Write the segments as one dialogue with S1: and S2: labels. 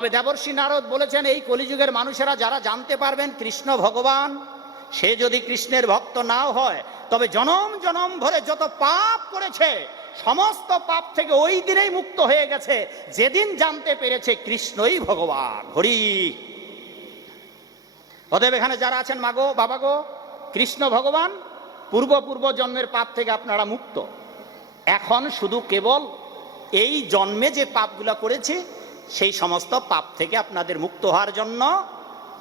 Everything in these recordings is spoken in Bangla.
S1: তবে দেবর্ষী নারদ বলেছেন, এই কলিযুগের মানুষেরা যারা জানতে পারবেন কৃষ্ণ ভগবান, সে যদি কৃষ্ণের ভক্ত নাও হয়, তবে জনম জনম ভরে যত পাপ করেছে, সমস্ত পাপ থেকে ওই দিনেই মুক্ত হয়ে গেছে। যেদিন জানতে পেরেছে কৃষ্ণই ভগবান। হরি। অতএব এখানে যারা আছেন মাগো বাবা গো, কৃষ্ণ ভগবান, পূর্ব পূর্ব জন্মের পাপ থেকে আপনারা মুক্ত। এখন শুধু কেবল এই জন্মে যে পাপগুলো করেছে সেই সমস্ত পাপ থেকে আপনাদের মুক্ত হওয়ার জন্য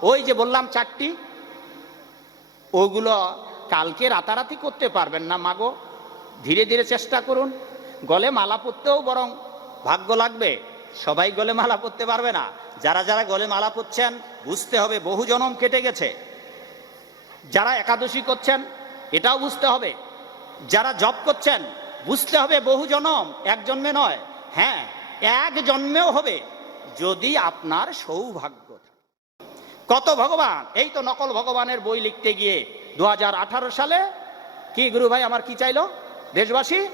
S1: ওই যে বললাম চারটি, ওগুলো কালকে রাতারাতি করতে পারবেন না মাগো। ধীরে ধীরে চেষ্টা করুন। গলে মালা পরতেও বরং ভাগ্য লাগবে। সবাই গলে মালা পরতে পারবে না। যারা যারা গলে মালা পরছেন, বুঝতে হবে বহু জনম কেটে গেছে। যারা একাদশী করছেন, এটাও বুঝতে হবে। যারা জব করছেন, বুঝতে হবে বহু জনম, এক জন্মে নয়। হ্যাঁ এক জন্মেও হবে। যদি আপনার সৌভাগ্য থাকে। কত ভগবান? এই তো নকল ভগবানের বই লিখতে গিয়ে দু হাজার আঠারো সালে কি গুরু ভাই আমার কি চাইলো? দেশবাসী?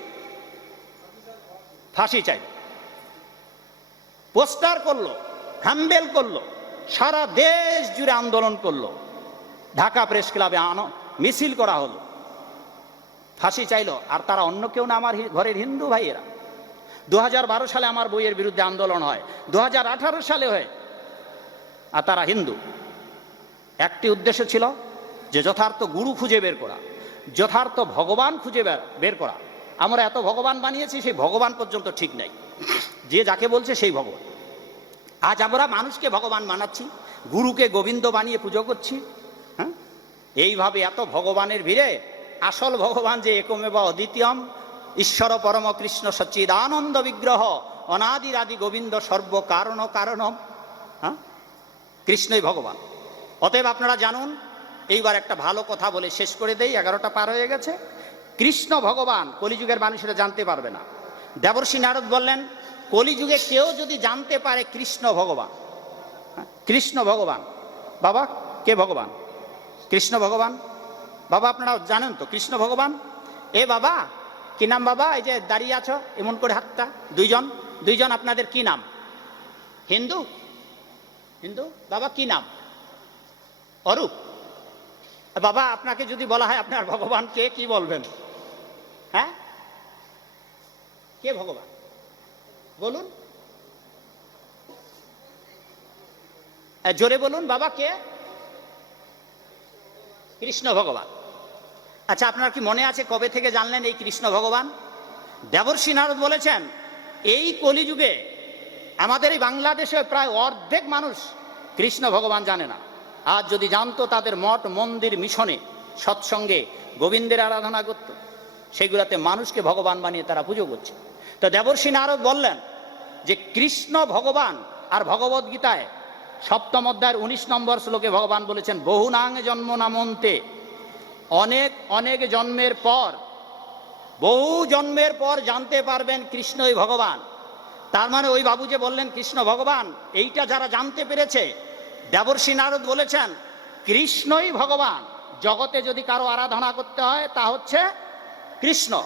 S1: ফাঁসি চাইল। পোস্টার করল, হ্যাম্বেল করল, সারা দেশ জুড়ে আন্দোলন করল। ঢাকা প্রেস ক্লাবে আনো, মিছিল করা হলো। ফাঁসি চাইলো, আর তারা অন্য কেউ না, আমার ঘরের হিন্দু ভাইয়েরা। দু হাজার বারো সালে আমার বইয়ের বিরুদ্ধে আন্দোলন হয়। দু হাজার আঠারো সালে হয় আর তারা হিন্দু। একটি উদ্দেশ্য ছিল যে যথার্থ গুরু খুঁজে বের করা, যথার্থ ভগবান খুঁজে বের- করা। আমরা এত ভগবান বানিয়েছি, সেই ভগবান পর্যন্ত ঠিক নাই। যে যাকে বলছে সেই ভগবান। আজ আমরা মানুষকে ভগবান বানাচ্ছি, গুরুকে গোবিন্দ বানিয়ে পুজো করছি হ্যাঁ? এইভাবে এত ভগবানের ভিড়ে, আসল ভগবান যে একমেবা অদ্বিতীয়ম ঈশ্বর পরম কৃষ্ণ সচ্চিদানন্দ বিগ্রহ অনাদির আদি গোবিন্দ সর্ব কারণ কারণম। হ্যাঁ? কৃষ্ণই ভগবান। অতএব আপনারা জানুন এইবার একটা ভালো কথা বলে শেষ করে দেই এগারোটা পার হয়ে গেছে। কৃষ্ণ ভগবান কলিযুগের মানুষেরা জানতে পারবে না। দেবর্ষী নারদ বললেন কলিযুগে কেউ যদি জানতে পারে কৃষ্ণ ভগবান হ্যাঁ, কৃষ্ণ ভগবান। বাবা কে ভগবান? কৃষ্ণ ভগবান? বাবা আপনারা জানেন তো কৃষ্ণ ভগবান? এ বাবা কি নাম বাবা? এই যে দাঁড়িয়ে আছো, এমন করে হাতটা দুইজন? দুইজন, আপনাদের কি নাম? হিন্দু? হিন্দু? বাবা, কি নাম? অরূপ। বাবা, আপনাকে যদি বলা হয়, আপনার ভগবান কে, কি বলবেন? হ্যাঁ? কে ভগবান? বলুন। জোরে বলুন, বাবা, কে? কৃষ্ণ ভগবান। আচ্ছা আপনার কি মনে আছে কবে থেকে জানলেন এই কৃষ্ণ ভগবান? দেবর্ষী নারদ বলেছেন, এই কলিযুগে আমাদের এই বাংলাদেশে প্রায় অর্ধেক মানুষ কৃষ্ণ ভগবান জানে না। আজ যদি জানতো তাদের মঠ, মন্দির, মিশনে সৎসঙ্গে গোবিন্দের আরাধনা করত, সেগুলোতে মানুষকে ভগবান বানিয়ে তারা পুজো করছে। তো দেবর্ষী নারদ বললেন যে, কৃষ্ণ ভগবান আর ভগবদ্গীতায় সপ্তম অধ্যায়ের উনিশ নম্বর শ্লোকে ভগবান বলেছেন বহু নাং জন্ম নামন্তে অনেক অনেক জন্মের পর, বহু জন্মের পর জানতে পারবেন কৃষ্ণই ভগবান। তার মানে ওই বাবু যে বললেন, কৃষ্ণ ভগবান, এইটা যারা জানতে পেরেছে, দেবর্ষী নারদ বলেছেন, কৃষ্ণই ভগবান। জগতে যদি কারও আরাধনা করতে হয়, তা হচ্ছে কৃষ্ণ।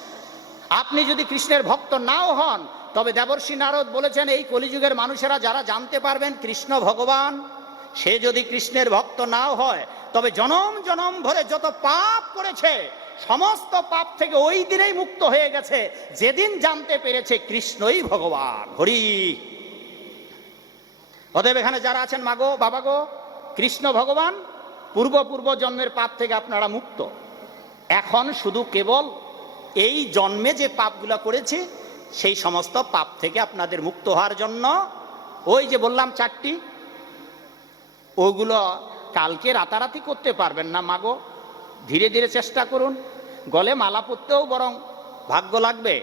S1: আপনি যদি কৃষ্ণের ভক্ত নাও হন, তবে দেবর্ষী নারদ বলেছেন, এই কলিযুগের মানুষেরা যারা জানতে পারবেন কৃষ্ণ ভগবান সে যদি কৃষ্ণের ভক্ত নাও হয়, তবে জনম জনম ভরে যত পাপ করেছে, সমস্ত পাপ থেকে ওই দিনেই মুক্ত হয়ে গেছে। যেদিন জানতে পেরেছে কৃষ্ণই ভগবান। হরি। অতএব এখানে যারা আছেন মাগো বাবা গো, কৃষ্ণ ভগবান, পূর্ব পূর্ব জন্মের পাপ থেকে আপনারা মুক্ত। এখন শুধু কেবল এই জন্মে যে পাপগুলো করেছে, সেই সমস্ত পাপ থেকে আপনাদের মুক্ত হওয়ার জন্য ওই যে বললাম চারটি ওগুলো কালকে রাতারাতি করতে পারবেন না মাগো ধীরে ধীরে চেষ্টা করুন। গলে মালা পরতেও বরং ভাগ্য লাগবে।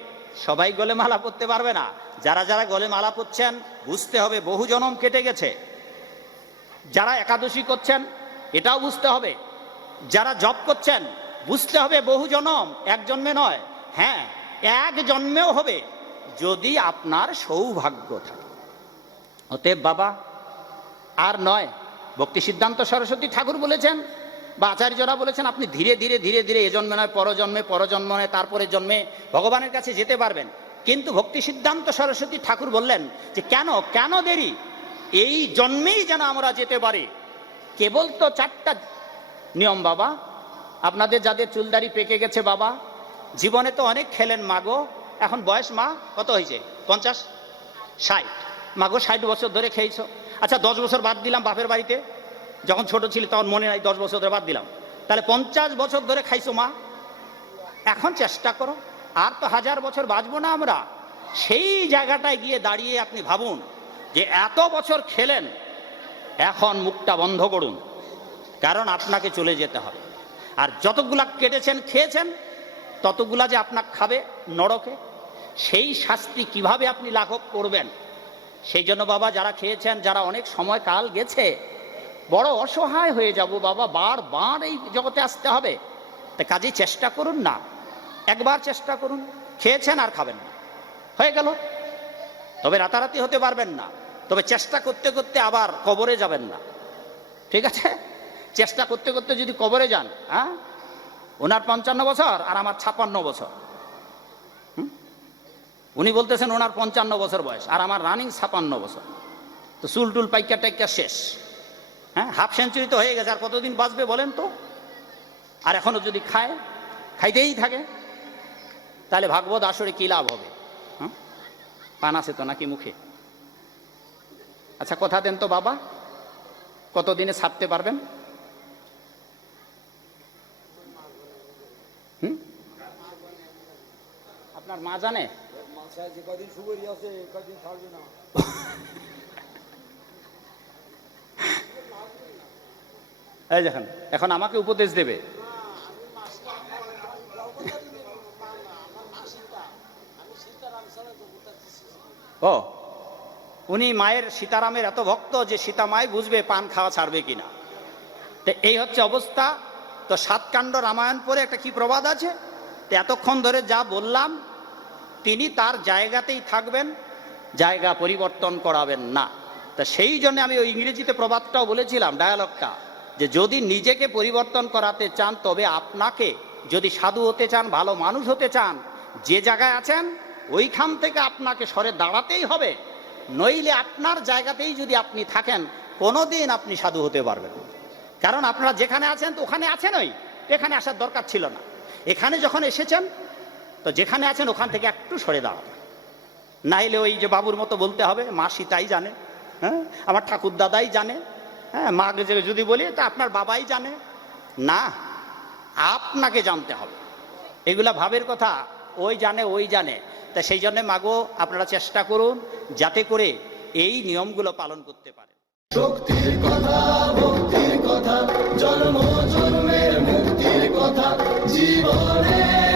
S1: সবাই গলে মালা পরতে পারবে না। যারা যারা গলে মালা পরছেন, বুঝতে হবে বহু জনম কেটে গেছে। যারা একাদশী করছেন, এটাও বুঝতে হবে। যারা জব করছেন, বুঝতে হবে বহু জনম এক জন্মে নয়। হ্যাঁ এক জন্মেও হবে যদি আপনার সৌভাগ্য থাকে। অতএব বাবা, আর নয় ভক্তি সিদ্ধান্ত সরস্বতী ঠাকুর বলেছেন বা আচার্যরা বলেছেন, আপনি ধীরে ধীরে ধীরে ধীরে এ জন্মে নয়, পরজন্মে, পরজন্ম নয় তারপরে জন্মে ভগবানের কাছে যেতে পারবেন। কিন্তু ভক্তি সিদ্ধান্ত সরস্বতী ঠাকুর বললেন যে, কেন কেন দেরি? এই জন্মেই যেন আমরা যেতে পারি। কেবল তো চারটা নিয়ম, বাবা। আপনাদের যাদের চুলদারি পেকে গেছে, বাবা, জীবনে তো অনেক খেলেন মাগো এখন বয়স মা, কত হয়েছে? পঞ্চাশ? ষাট? মাগো ষাট বছর ধরে খেয়েছো। আচ্ছা দশ বছর বাদ দিলাম বাপের বাড়িতে। যখন ছোট ছিল তখন মনে নাই দশ বছর ধরে বাদ দিলাম। তাহলে পঞ্চাশ বছর ধরে খাইছো মা? এখন চেষ্টা করো। আর তো হাজার বছর বাঁচবো না আমরা। সেই জায়গাটায় গিয়ে দাঁড়িয়ে আপনি ভাবুন যে এত বছর খেলেন, এখন মুখটা বন্ধ করুন। কারণ আপনাকে চলে যেতে হবে। আর যতগুলা কেটেছেন, খেয়েছেন, ততগুলা যে আপনার খাবে নরকে, সেই শাস্তি কীভাবে আপনি লাঘব করবেন সেই জন্য বাবা যারা খেয়েছেন, যারা অনেক সময় কাল গেছে, বড় অসহায় হয়ে যাব বাবা, বারবার এই জগতে আসতে হবে। তা কাজে চেষ্টা করুন না। একবার চেষ্টা করুন, খেয়েছেন আর খাবেন না। হয়ে গেল। তবে রাতারাতি হতে পারবেন না। তবে চেষ্টা করতে করতে আবার কবরে যাবেন না। ঠিক আছে? চেষ্টা করতে করতে যদি কবরে যান হ্যাঁ? ওনার পঞ্চান্ন বছর আর আমার ছাপ্পান্ন বছর? উনি বলতেছেন ওনার পঞ্চান্ন বছর বয়স, আর আমার রানিং ছাপান্ন বছর। তো চুল টুল পাইকা টাইকা শেষ। হ্যাঁ হাফ সেঞ্চুরি তো হয়ে গেছে, আর কতদিন বাঁচবে বলেন তো? আর এখনও যদি খায়, খাইতেই থাকে। তাহলে ভাগবত আসরে কী লাভ হবে? হ্যাঁ? পান আছে তো নাকি মুখে? আচ্ছা কথা দেন তো বাবা। কতদিনে ছাড়তে পারবেন? হুম? আপনার মা জানে? এই দেখেন, এখন আমাকে উপদেশ দেবে। ও, উনি মায়ের সীতারামের এত ভক্ত যে সীতা মাই বুঝবে পান খাওয়া ছাড়বে কিনা। তো এই হচ্ছে অবস্থা। তো সাতকাণ্ড রামায়ণ পরে একটা কি প্রবাদ আছে? তো এতক্ষণ ধরে যা বললাম তিনি তার জায়গাতেই থাকবেন, জায়গা পরিবর্তন করাবেন না। তা সেই জন্য আমি ওই ইংরেজিতে প্রবাদটাও বলেছিলাম, ডায়ালগটা, যে যদি নিজেকে পরিবর্তন করাতে চান, তবে আপনাকে যদি সাধু হতে চান, ভালো মানুষ হতে চান, যে জায়গায় আছেন, ওইখান থেকে আপনাকে সরে দাঁড়াতেই হবে। নইলে আপনার জায়গাতেই যদি আপনি থাকেন, কোনোদিন আপনি সাধু হতে পারবেন। কারণ আপনারা যেখানে আছেন, তো ওখানে আছেন ওই এখানে আসার দরকার ছিল না। এখানে যখন এসেছেন তো যেখানে আছেন ওখান থেকে একটু সরে দাঁড়াবেন নাইলে ওই যে বাবুর মতো বলতে হবে মা সীতাই জানে হ্যাঁ? আমার ঠাকুর দাদাই জানে হ্যাঁ? মা যদি বলি, তা আপনার বাবাই জানে। না, আপনাকে জানতে হবে। এগুলা ভাবের কথা, ওই জানে ওই জানে। তা সেই জন্য মাগো, আপনারা চেষ্টা করুন যাতে করে এই নিয়মগুলো পালন করতে পারে
S2: শক্তির কথা, ভক্তির কথা, জন্ম, জন্মের মুক্তির কথা জীবনে